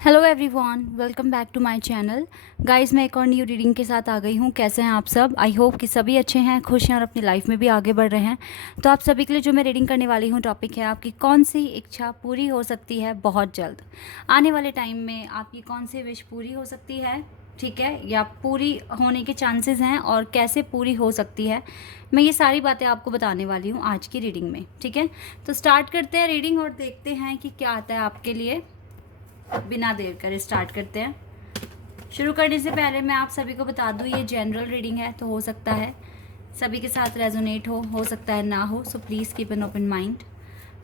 Hello everyone, welcome back to my channel. Guys, मैं एक और न्यू रीडिंग के साथ आ गई हूँ। कैसे हैं आप सब? आई होप कि सभी अच्छे हैं, खुश हैं और अपनी लाइफ में भी आगे बढ़ रहे हैं। तो आप सभी के लिए जो मैं रीडिंग करने वाली हूँ, टॉपिक है आपकी कौन सी इच्छा पूरी हो सकती है बहुत जल्द। आने वाले टाइम में आपकी कौन सी विश पूरी हो सकती है, ठीक है, या पूरी होने के चांसेस हैं और कैसे पूरी हो सकती है, मैं ये सारी बातें आपको बताने वाली हूँ आज की रीडिंग में। ठीक है, तो स्टार्ट करते हैं रीडिंग और देखते हैं कि क्या आता है आपके लिए। बिना देर करे स्टार्ट करते हैं। शुरू करने से पहले मैं आप सभी को बता दूं, ये जनरल रीडिंग है, तो हो सकता है सभी के साथ रेजोनेट हो सकता है ना हो, so please keep an open mind.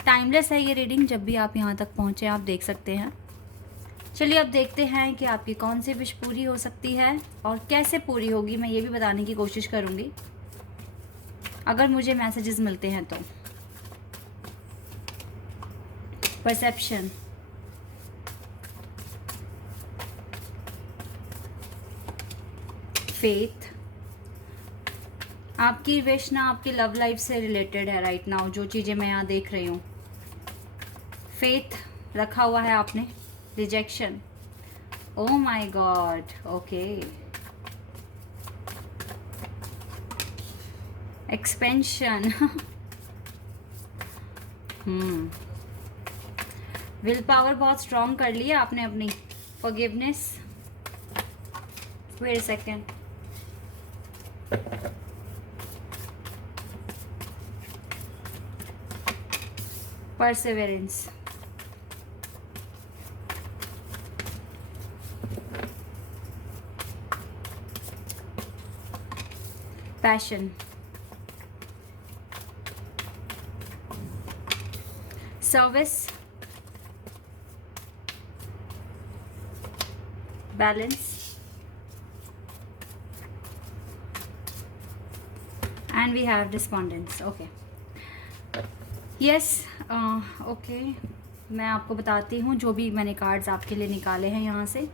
Timeless है ये रीडिंग, जब भी आप यहाँ तक पहुँचे आप देख सकते हैं। चलिए अब देखते हैं कि आपकी कौन सी विश पूरी हो सकती है और कैसे पूरी होगी, मैं ये भी बताने की कोशिश करूँगी अगर मुझे मैसेजेस मिलते हैं तो। Perception, faith. आपकी विश ना आपकी लव लाइफ से रिलेटेड है राइट नाउ, जो चीज़ें मैं यहाँ देख रही हूँ। फेथ रखा हुआ है आपने। Rejection, oh my god, okay. Expansion, will power बहुत स्ट्रॉन्ग कर लिया आपने अपनी। Forgiveness, wait a second. Perseverance, passion, service, balance and we have despondence. Okay, yes, okay, मैं आपको बताती हूँ जो भी मैंने कार्ड्स आपके लिए निकाले हैं यहाँ से।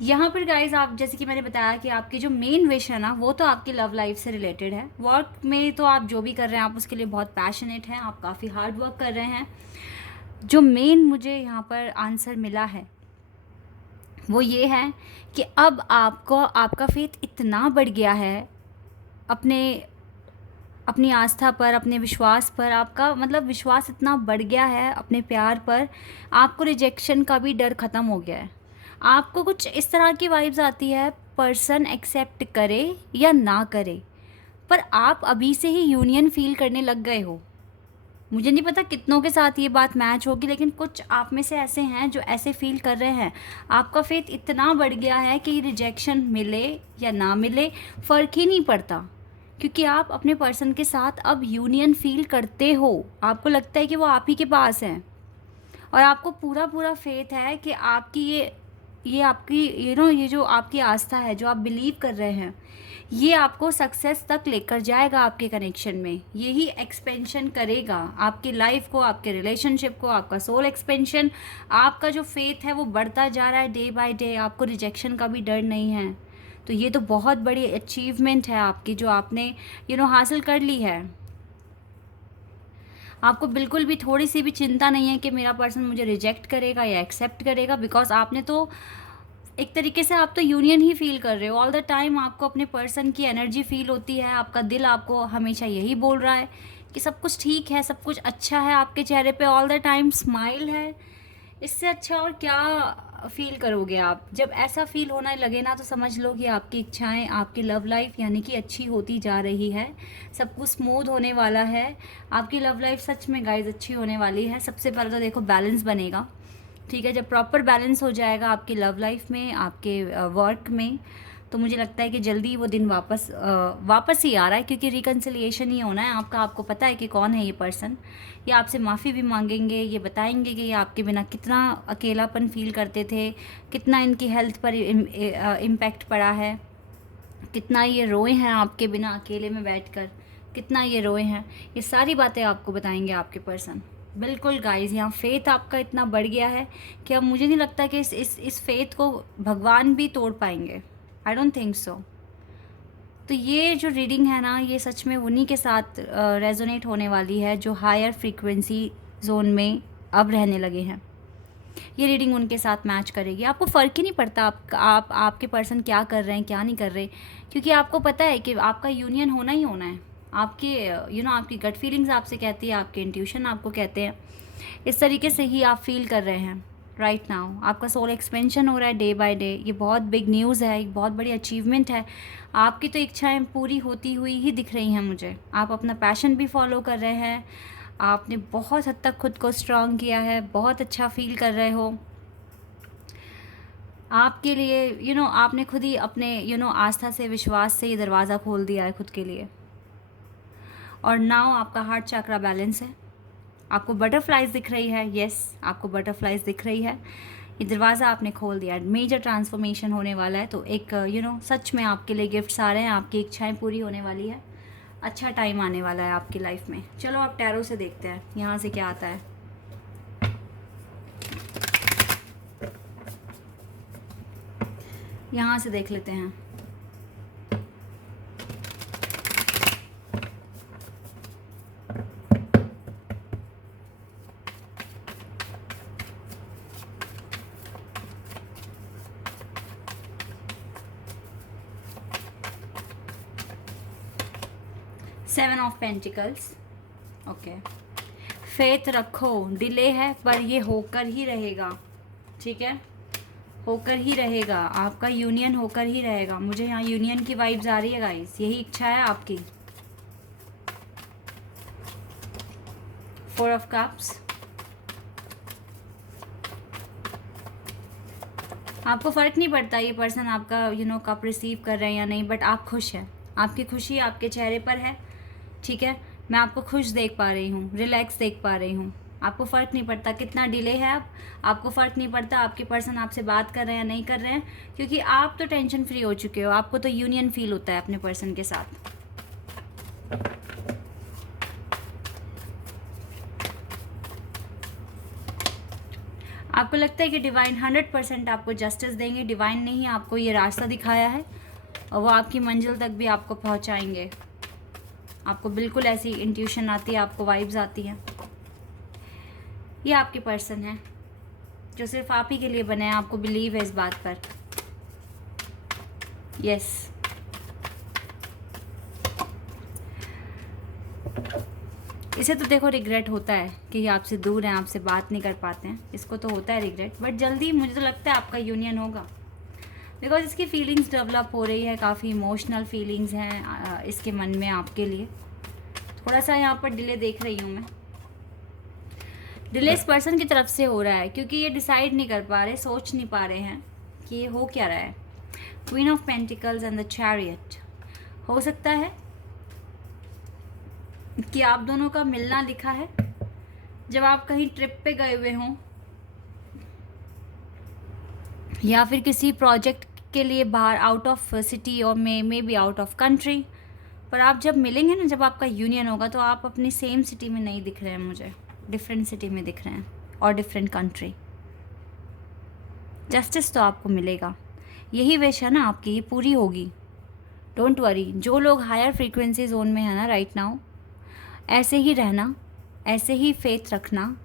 यहाँ पर गाइज, आप जैसे कि मैंने बताया कि आपकी जो मेन विश है ना, वो तो आपकी लव लाइफ से रिलेटेड है। वर्क में तो आप जो भी कर रहे हैं आप उसके लिए बहुत पैशनेट हैं, आप काफ़ी हार्ड वर्क कर रहे हैं। जो मेन मुझे यहाँ पर आंसर मिला है वो ये है कि अब आपको आपका फेथ इतना बढ़ गया है अपने अपनी आस्था पर, अपने विश्वास पर। आपका मतलब विश्वास इतना बढ़ गया है अपने प्यार पर, आपको रिजेक्शन का भी डर ख़त्म हो गया है। आपको कुछ इस तरह की वाइब्स आती है, पर्सन एक्सेप्ट करे या ना करे, पर आप अभी से ही यूनियन फील करने लग गए हो। मुझे नहीं पता कितनों के साथ ये बात मैच होगी, लेकिन कुछ आप में से ऐसे हैं जो ऐसे फील कर रहे हैं। आपका फेथ इतना बढ़ गया है कि रिजेक्शन मिले या ना मिले फ़र्क ही नहीं पड़ता, क्योंकि आप अपने पर्सन के साथ अब यूनियन फील करते हो। आपको लगता है कि वो आप ही के पास हैं और आपको पूरा पूरा फेथ है कि आपकी ये आपकी ये जो आपकी आस्था है, जो आप बिलीव कर रहे हैं, ये आपको सक्सेस तक लेकर जाएगा। आपके कनेक्शन में यही एक्सपेंशन करेगा आपकी लाइफ को, आपके रिलेशनशिप को, आपका सोल एक्सपेंशन। आपका जो फेथ है वो बढ़ता जा रहा है डे बाय डे, आपको रिजेक्शन का भी डर नहीं है। तो ये तो बहुत बड़ी अचीवमेंट है आपकी, जो आपने हासिल कर ली है। आपको बिल्कुल भी थोड़ी सी भी चिंता नहीं है कि मेरा पर्सन मुझे रिजेक्ट करेगा या एक्सेप्ट करेगा, बिकॉज आपने तो एक तरीके से आप तो यूनियन ही फील कर रहे हो ऑल द टाइम। आपको अपने पर्सन की एनर्जी फील होती है, आपका दिल आपको हमेशा यही बोल रहा है कि सब कुछ ठीक है, सब कुछ अच्छा है। आपके चेहरे पे ऑल द टाइम स्माइल है। इससे अच्छा और क्या फील करोगे आप? जब ऐसा फील होने लगे ना, तो समझ लो कि आपकी इच्छाएं, आपकी लव लाइफ यानी कि अच्छी होती जा रही है। सब कुछ स्मूथ होने वाला है। आपकी लव लाइफ सच में गाइज अच्छी होने वाली है। सबसे पहले तो देखो बैलेंस बनेगा, ठीक है। जब प्रॉपर बैलेंस हो जाएगा आपकी लव लाइफ में, आपके वर्क में, तो मुझे लगता है कि जल्दी वो दिन वापस ही आ रहा है, क्योंकि रिकन्सिलिएशन ही होना है आपका। आपको पता है कि कौन है ये पर्सन। ये आपसे माफ़ी भी मांगेंगे, ये बताएंगे कि ये आपके बिना कितना अकेलापन फील करते थे, कितना इनकी हेल्थ पर इम्पैक्ट पड़ा है, कितना ये रोए हैं आपके बिना अकेले में बैठकर, कितना ये रोए हैं। ये सारी बातें आपको बताएंगे आपके पर्सन। बिल्कुल गाइस, यहाँ फेथ आपका इतना बढ़ गया है कि अब मुझे नहीं लगता कि इस फेथ को भगवान भी तोड़ पाएंगे। I don't think so. तो ये जो रीडिंग है ना, ये सच में उन्हीं के साथ रेजोनेट होने वाली है जो हायर फ्रीक्वेंसी जोन में अब रहने लगे हैं। ये रीडिंग उनके साथ मैच करेगी। आपको फ़र्क ही नहीं पड़ता आपके पर्सन क्या कर रहे हैं क्या नहीं कर रहे, क्योंकि आपको पता है कि आपका यूनियन होना ही होना है। आपके आपकी गट फीलिंग्स आपसे कहती है, आपके इंट्यूशन आपको कहते हैं, इस तरीके से ही आप फील कर रहे हैं राइट नाउ। आपका सोल एक्सपेंशन हो रहा है डे बाय डे। ये बहुत बिग न्यूज़ है, एक बहुत बड़ी अचीवमेंट है। आपकी तो इच्छाएं पूरी होती हुई ही दिख रही हैं मुझे। आप अपना पैशन भी फॉलो कर रहे हैं, आपने बहुत हद तक खुद को स्ट्रॉन्ग किया है, बहुत अच्छा फील कर रहे हो। आपके लिए आपने खुद ही अपने आस्था से, विश्वास से ये दरवाज़ा खोल दिया है खुद के लिए। और नाउ आपका हार्ट चक्रा बैलेंस है। आपको बटरफ्लाइज दिख रही है, यस आपको बटरफ्लाइज दिख रही है। ये दरवाज़ा आपने खोल दिया है, मेजर ट्रांसफॉर्मेशन होने वाला है। तो एक सच में आपके लिए गिफ्ट्स आ रहे हैं, आपकी इच्छाएं पूरी होने वाली है, अच्छा टाइम आने वाला है आपकी लाइफ में। चलो आप टैरो से देखते हैं यहाँ से क्या आता है। यहाँ से देख लेते हैं। Seven of pentacles, okay. Faith रखो, डिले है पर ये होकर ही रहेगा, ठीक है, होकर ही रहेगा। आपका यूनियन होकर ही रहेगा। मुझे यहाँ यूनियन की वाइब्स आ रही है गाइस, यही इच्छा है आपकी। फोर ऑफ कप्स, आपको फ़र्क नहीं पड़ता ये पर्सन आपका कप रिसीव कर रहे हैं या नहीं, बट आप खुश हैं। आपकी खुशी आपके चेहरे पर है, ठीक है। मैं आपको खुश देख पा रही हूँ, रिलैक्स देख पा रही हूँ। आपको फ़र्क नहीं पड़ता कितना डिले है। आपको फ़र्क नहीं पड़ता आपके पर्सन आपसे बात कर रहे हैं या नहीं कर रहे हैं, क्योंकि आप तो टेंशन फ्री हो चुके हो। आपको तो यूनियन फील होता है अपने पर्सन के साथ। आपको लगता है कि डिवाइन 100% आपको जस्टिस देंगे। डिवाइन ने ही आपको ये रास्ता दिखाया है और वो आपकी मंजिल तक भी आपको पहुंचाएंगे। आपको बिल्कुल ऐसी इंट्यूशन आती है, आपको वाइब्स आती हैं। ये आपके पर्सन है जो सिर्फ आप ही के लिए बने हैं, आपको बिलीव है इस बात पर, यस। इसे तो देखो रिग्रेट होता है कि ये आपसे दूर हैं, आपसे बात नहीं कर पाते हैं, इसको तो होता है रिग्रेट, बट जल्दी मुझे तो लगता है आपका यूनियन होगा, बिकॉज इसकी फीलिंग्स डेवलप हो रही है, काफ़ी इमोशनल फीलिंग्स हैं इसके मन में आपके लिए। थोड़ा सा यहाँ पर डिले देख रही हूँ मैं, डिले इस पर्सन की तरफ से हो रहा है क्योंकि ये डिसाइड नहीं कर पा रहे, सोच नहीं पा रहे हैं कि ये हो क्या रहा है। Queen of pentacles and the chariot, हो सकता है कि आप दोनों का मिलना लिखा है जब आप कहीं ट्रिप पे गए हुए हों या फिर किसी प्रोजेक्ट के लिए बाहर आउट ऑफ सिटी और may be out of country. पर आप जब मिलेंगे ना, जब आपका यूनियन होगा, तो आप अपनी सेम सिटी में नहीं दिख रहे हैं मुझे, डिफरेंट सिटी में दिख रहे हैं और डिफरेंट कंट्री। जस्टिस तो आपको मिलेगा, यही विश है ना आपकी, ये पूरी होगी। Don't worry. जो लोग हायर फ्रीक्वेंसी जोन में है ना राइट नाउ, ऐसे ही रहना, ऐसे ही फेथ रखना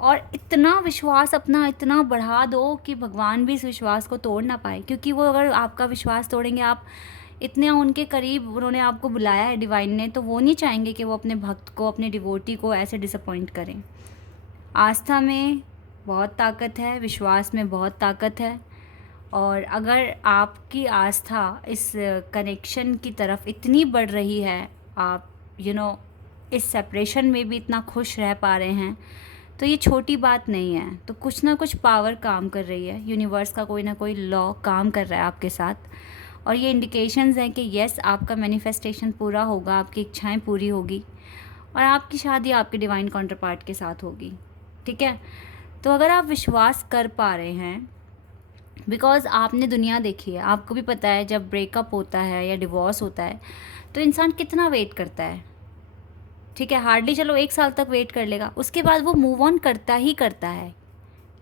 और इतना विश्वास अपना इतना बढ़ा दो कि भगवान भी इस विश्वास को तोड़ ना पाए, क्योंकि वो अगर आपका विश्वास तोड़ेंगे, आप इतने उनके करीब उन्होंने आपको बुलाया है डिवाइन ने, तो वो नहीं चाहेंगे कि वो अपने भक्त को, अपने डिवोटी को ऐसे डिसअपॉइंट करें। आस्था में बहुत ताकत है, विश्वास में बहुत ताकत है, और अगर आपकी आस्था इस कनेक्शन की तरफ इतनी बढ़ रही है, आप इस सेपरेशन में भी इतना खुश रह पा रहे हैं, तो ये छोटी बात नहीं है। तो कुछ ना कुछ पावर काम कर रही है, यूनिवर्स का कोई ना कोई लॉ काम कर रहा है आपके साथ, और ये इंडिकेशंस हैं कि यस आपका मैनिफेस्टेशन पूरा होगा, आपकी इच्छाएं पूरी होगी और आपकी शादी आपके डिवाइन काउंटरपार्ट के साथ होगी, ठीक है। तो अगर आप विश्वास कर पा रहे हैं, बिकॉज़ आपने दुनिया देखी है, आपको भी पता है जब ब्रेकअप होता है या डिवोर्स होता है तो इंसान कितना वेट करता है, ठीक है। हार्डली चलो 1 साल तक वेट कर लेगा, उसके बाद वो मूव ऑन करता ही करता है,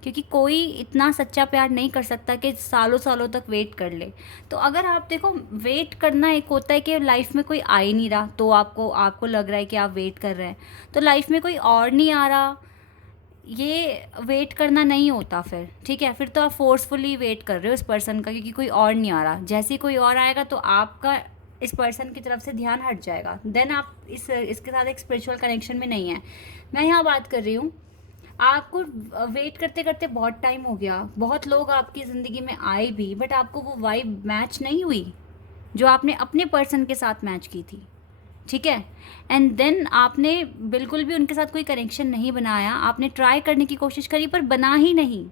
क्योंकि कोई इतना सच्चा प्यार नहीं कर सकता कि सालों सालों तक वेट कर ले। तो अगर आप देखो, वेट करना एक होता है कि लाइफ में कोई आ ही नहीं रहा, तो आपको लग रहा है कि आप वेट कर रहे हैं, तो लाइफ में कोई और नहीं आ रहा, ये वेट करना नहीं होता फिर, ठीक है। फिर तो आप फोर्सफुली वेट कर रहे हो इस पर्सन का, क्योंकि कोई और नहीं आ रहा। जैसे ही कोई और आएगा तो आपका इस पर्सन की तरफ से ध्यान हट जाएगा, देन आप इसके साथ एक स्पिरिचुअल कनेक्शन में नहीं है। मैं यहाँ बात कर रही हूँ, आपको वेट करते करते बहुत टाइम हो गया, बहुत लोग आपकी ज़िंदगी में आए भी, बट आपको वो वाइब मैच नहीं हुई जो आपने अपने पर्सन के साथ मैच की थी, ठीक है। एंड देन आपने बिल्कुल भी उनके साथ कोई कनेक्शन नहीं बनाया, आपने ट्राई करने की कोशिश करी पर बना ही नहीं,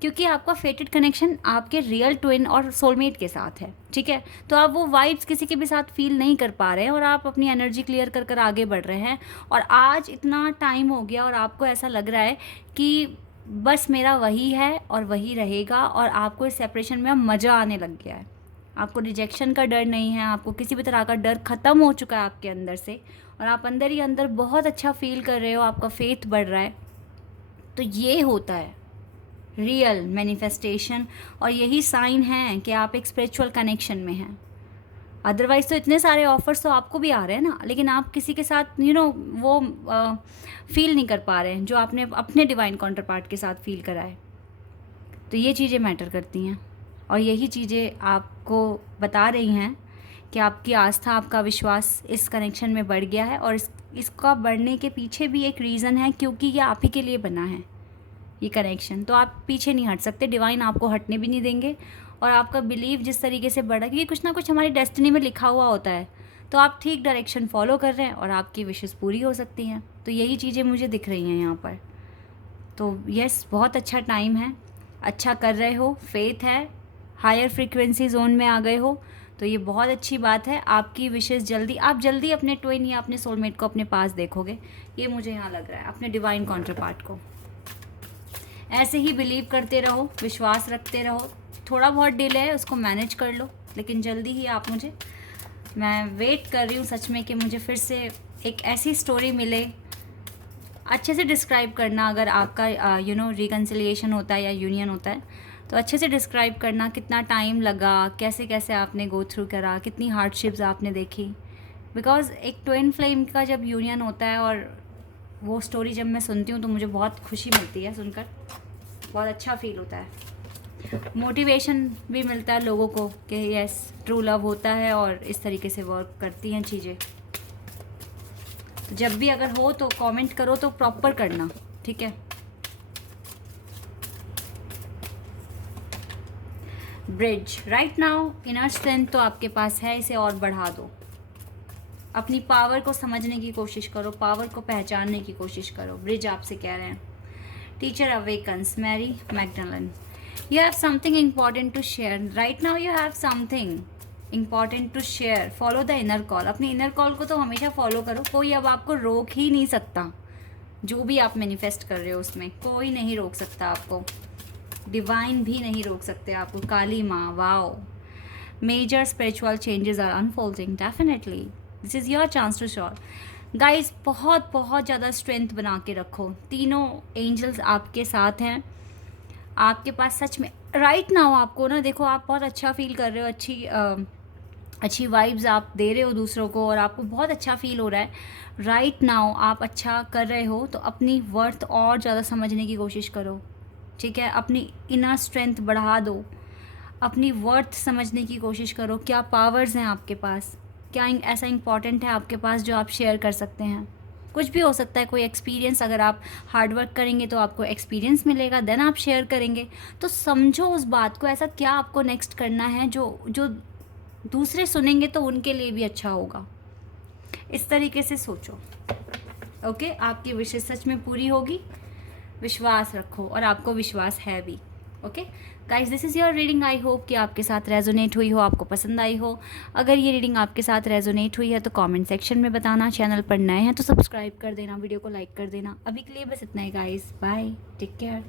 क्योंकि आपका फेटेड कनेक्शन आपके रियल ट्विन और सोलमेट के साथ है, ठीक है। तो आप वो वाइब्स किसी के भी साथ फील नहीं कर पा रहे हैं और आप अपनी एनर्जी क्लियर कर कर आगे बढ़ रहे हैं। और आज इतना टाइम हो गया और आपको ऐसा लग रहा है कि बस मेरा वही है और वही रहेगा, और आपको इस सेपरेशन में मज़ा आने लग गया है। आपको रिजेक्शन का डर नहीं है, आपको किसी भी तरह का डर ख़त्म हो चुका है आपके अंदर से, और आप अंदर ही अंदर बहुत अच्छा फील कर रहे हो, आपका फेथ बढ़ रहा है। तो ये होता है रियल मैनिफेस्टेशन, और यही साइन है कि आप एक स्पिरिचुअल कनेक्शन में हैं। अदरवाइज़ तो इतने सारे ऑफर्स तो आपको भी आ रहे हैं ना, लेकिन आप किसी के साथ वो फील नहीं कर पा रहे हैं जो आपने अपने डिवाइन काउंटर पार्ट के साथ फील करा है। तो ये चीज़ें मैटर करती हैं, और यही चीज़ें आपको बता रही हैं कि आपकी आस्था, आपका विश्वास इस कनेक्शन में बढ़ गया है। और इसका बढ़ने के पीछे भी एक रीज़न है, क्योंकि ये आप ही के लिए बना है ये कनेक्शन। तो आप पीछे नहीं हट सकते, डिवाइन आपको हटने भी नहीं देंगे। और आपका बिलीव जिस तरीके से बढ़ा, क्योंकि कुछ ना कुछ हमारी डेस्टिनी में लिखा हुआ होता है, तो आप ठीक डायरेक्शन फॉलो कर रहे हैं और आपकी विशेस पूरी हो सकती हैं। तो यही चीज़ें मुझे दिख रही हैं यहाँ पर। तो यस, बहुत अच्छा टाइम है, अच्छा कर रहे हो, फेथ है, हायर फ्रीक्वेंसी जोन में आ गए हो, तो ये बहुत अच्छी बात है। आपकी विशेस आप जल्दी अपने ट्विन या अपने सोलमेट को अपने पास देखोगे, ये मुझे यहाँ लग रहा है, अपने डिवाइन काउंटर पार्ट को। ऐसे ही बिलीव करते रहो, विश्वास रखते रहो। थोड़ा बहुत डिले है, उसको मैनेज कर लो, लेकिन जल्दी ही आप मैं वेट कर रही हूँ सच में कि मुझे फिर से एक ऐसी स्टोरी मिले। अच्छे से डिस्क्राइब करना, अगर आपका रिकन्सिलिएशन होता है या यूनियन होता है, तो अच्छे से डिस्क्राइब करना, कितना टाइम लगा, कैसे कैसे आपने गो थ्रू करा, कितनी हार्डशिप्स आपने देखी। बिकॉज़ एक ट्विन फ्लेम का जब यूनियन होता है और वो स्टोरी जब मैं सुनती हूँ तो मुझे बहुत खुशी मिलती है, सुनकर बहुत अच्छा फील होता है। मोटिवेशन भी मिलता है लोगों को कि यस, ट्रू लव होता है और इस तरीके से वर्क करती हैं चीज़ें। तो जब भी अगर हो तो कमेंट करो, तो प्रॉपर करना, ठीक है। Bridge, right now inner strength तो आपके पास है, इसे और बढ़ा दो। अपनी पावर को समझने की कोशिश करो, पावर को पहचानने की कोशिश करो। ब्रिज आपसे कह रहे हैं, teacher awakens, Mary Magdalene, you have something important to share right now, you have something important to share, follow the inner call. अपनी इनर कॉल को तो हमेशा फॉलो करो, कोई अब आपको रोक ही नहीं सकता। जो भी आप मैनिफेस्ट कर रहे हो उसमें कोई नहीं रोक सकता आपको, डिवाइन भी नहीं रोक सकते आपको। काली माँ, wow, major spiritual changes are unfolding, definitely this is your chance to soar. Guys, बहुत बहुत ज़्यादा स्ट्रेंथ बना के रखो, तीनों एंजल्स आपके साथ हैं, आपके पास सच में राइट नाउ आपको ना, देखो आप बहुत अच्छा फील कर रहे हो, अच्छी वाइब्स आप दे रहे हो दूसरों को, और आपको बहुत अच्छा फील हो रहा है राइट नाउ। आप अच्छा कर रहे हो तो अपनी वर्थ और ज़्यादा समझने की कोशिश करो, ठीक है। अपनी इनर स्ट्रेंथ बढ़ा दो, अपनी वर्थ समझने की कोशिश करो। क्या पावर्स हैं आपके पास, क्या ऐसा इंपॉर्टेंट है आपके पास जो आप शेयर कर सकते हैं। कुछ भी हो सकता है, कोई एक्सपीरियंस, अगर आप हार्डवर्क करेंगे तो आपको एक्सपीरियंस मिलेगा, देन आप शेयर करेंगे। तो समझो उस बात को, ऐसा क्या आपको नेक्स्ट करना है जो दूसरे सुनेंगे तो उनके लिए भी अच्छा होगा। इस तरीके से सोचो, ओके। आपकी विशेष सच में पूरी होगी, विश्वास रखो, और आपको विश्वास है भी, okay guys. This is your reading, I hope कि आपके साथ रेजोनेट हुई हो, आपको पसंद आई हो। अगर ये रीडिंग आपके साथ रेजोनेट हुई है तो कमेंट सेक्शन में बताना, चैनल पर नए हैं तो सब्सक्राइब कर देना, वीडियो को लाइक कर देना। अभी के लिए बस इतना ही गाइज, बाय, टेक केयर।